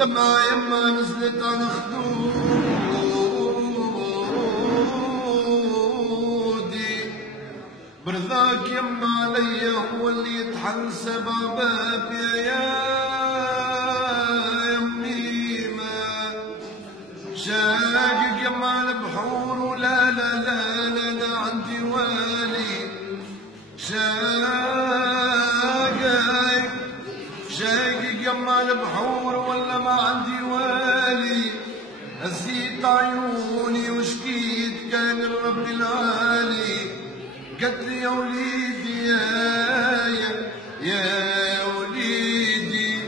والدمعة يما نزلت على خدودي، برضاك يما عليا هو اللي يطحن سبع باب يا يمي ما شاقق يما البحور ولا لا لا لا لا عندي والي شاقق يما البحور ولا ما عندي والي، هزيت عيوني وشكيت كان الرب العالي، قالت لي يا وليدي يا وليدي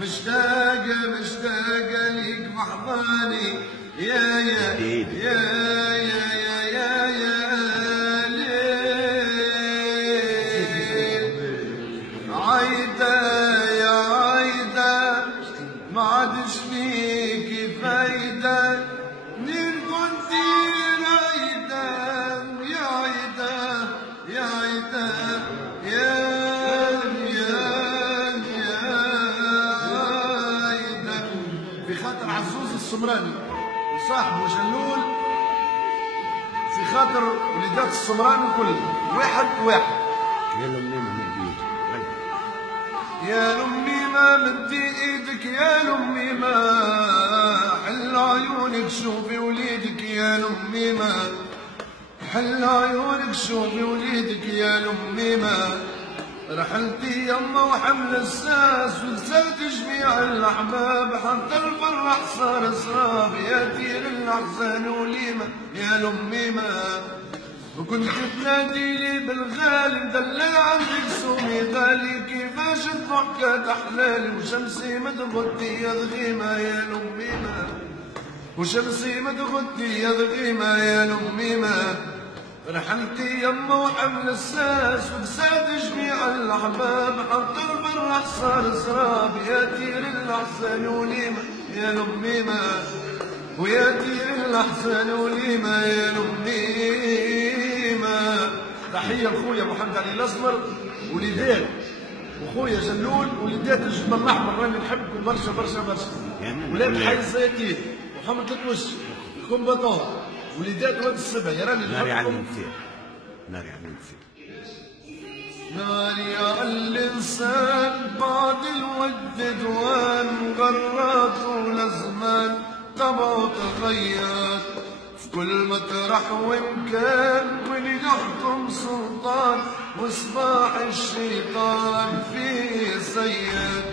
مشتاقة مشتاقة ليك بحضاني يا يا يا يا يا يا يا ليل عايدة يا عايدة ما عادش فيكي فايدة منين كنتي رايدة يا عايدة يا عايدة يا عايدة في خاطر عزوز السمراني وصاحبه جلول، في خاطر وليدات السمراني الكل واحد واحد. يا لأمي ما مدي ايدك، يا لأمي ما مدي ايدك يا لأمي ما حل عيونك شوفي وليدك يا لأمي ما حل عيونك شوفي وليدك يا لأمي ما رحلتي يما وحمل الساس ونسيت جميع الأحباب حتى الفرح صار سراب يا تير الأحزان وليمة يا لأمي ما وكنت تنادي لي بالغالي مدلل عندك سومي غالي كيفاش الضحكة تحلالي وشمسي متغطي يا ضغيمة يا لأمي ما وشمسي متغطي يا ضغيمة يا لأمي ما رحلتي يما وحمل الساس ونسيت جميع الأحباب حتى الفرح صار سراب يا تير الأحزان وليمة يا لأمي ما ويا تير الأحزان وليمة يا لأمي ما. تحية لخويا محمد علي الأسمر وليدات وخويا جلول وليدات الجبل الأحمر راني نحبكم برشا برشا برشا. ولاد حي الزيتين محمد الوش الكومباتون وليدات واد السبع يا راني ناري على المنفير ناري على المنفير ناري على الإنسان بعد الود دوان غرات والأزمان طبعه تغير في كل مطرح ومكان واللي يحكم سلطان وصباح الشيطان فيه سيد.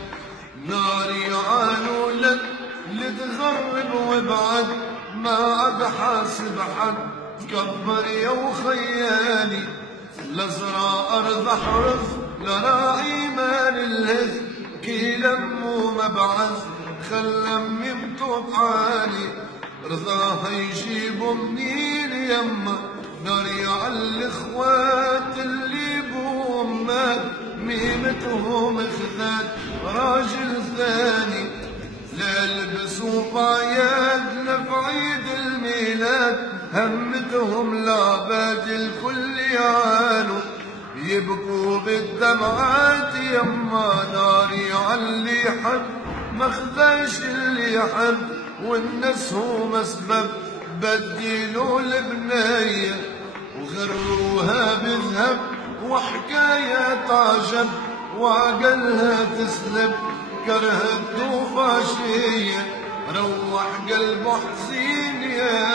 ناري على ولد اللي تغرب وابعد ما عاد حاسب حد تكبر يا وخيالي لا زرع أرض أحرث لا راعي مال الهز كي لمو مبعث خلى أمي بطوب عالي رضاها يجيبوا منين يما. ناري على الإخوات اللي بوهم مات ميمتهم خذات راجل ثاني لا لبسوا بايات في عيد الميلاد همتهم العباد الكل يعانوا يبكوا بالدمعات يما. ناري على اللي يحب ما خذاش اللي يحب والناس هما سبب بدلوا البنية وغروها بذهب وحكايات عجب وعقلها تسلب كرهت وفاشية روح قلبه حزين يا